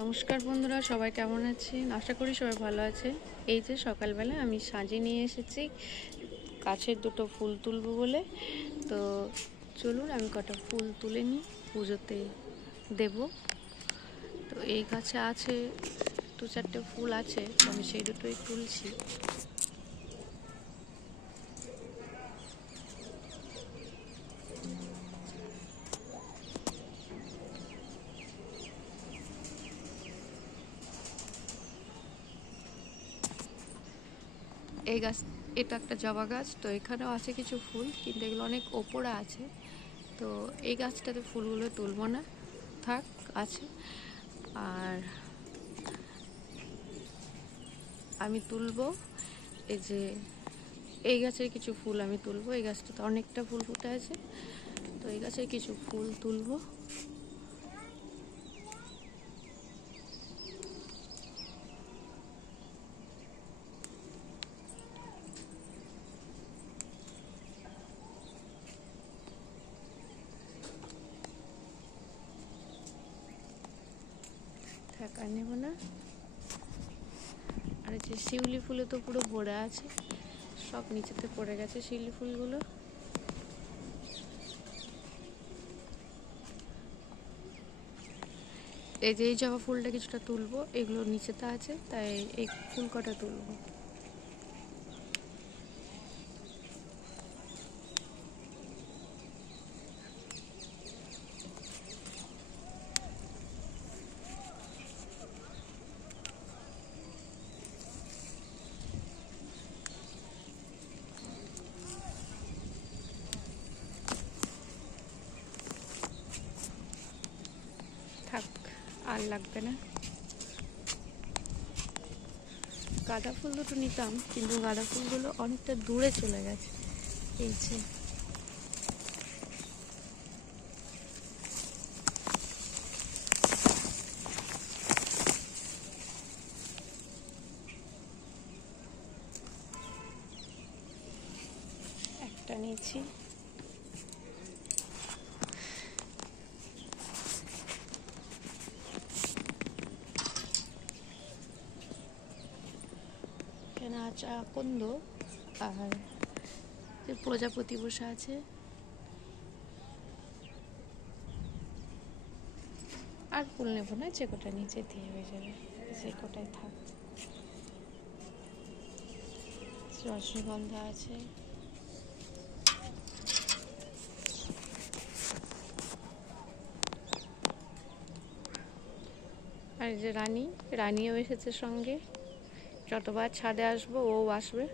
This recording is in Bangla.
নমস্কার বন্ধুরা, সবাই কেমন আছেন? আশা করি সবাই ভালো আছে। এই যে সকালবেলা আমি সাজিয়ে নিয়ে এসেছি গাছের দুটো ফুল তুলবো বলে। তো চলুন আমি কটা ফুল তুলে নিই, পুজোতে দেব। তো এই গাছে আছে দু চারটে ফুল আছে, তো আমি সেই দুটোই তুলছি। এই গাছ, এটা একটা জবা গাছ। তো এখানেও আছে কিছু ফুল, কিন্তু এগুলো অনেক ওপরে আছে। তো এই গাছটাতে ফুলগুলো তুলবো না, থাক আছে। আর আমি তুলবো এই যে এই গাছের কিছু ফুল আমি তুলবো। এই গাছটাতে অনেকটা ফুল ফুটে আছে, তো এই গাছের কিছু ফুল তুলবো। থাক, আর নেবো না। আর যে শিউলি ফুলে তো পুরো ভরে আছে, সব নিচেতে পড়ে গেছে শিউলি ফুলগুলো। এই যে এই জবা ফুলটা কিছুটা তুলবো, এগুলো নিচেতে আছে, তাই এই ফুল কটা তুলবো। থাক, আর লাগবে না। গাঁদা ফুল দুটো নিতাম, কিন্তু গাঁদা ফুলগুলো অনেকটা দূরে চলে গেছে। এই যে একটা নিয়েছি। এখানে আছে আকন্দ, আর যে প্রজাপতি বসে আছে। আর ফুল নেবো না, যে কটা নিচে দিয়ে হয়ে যাবে, যে কটাই থাক। রজনীগন্ধা আছে, আর যে রানিও এসেছে সঙ্গে। যতবার ছাদে আসবো ও আসবে।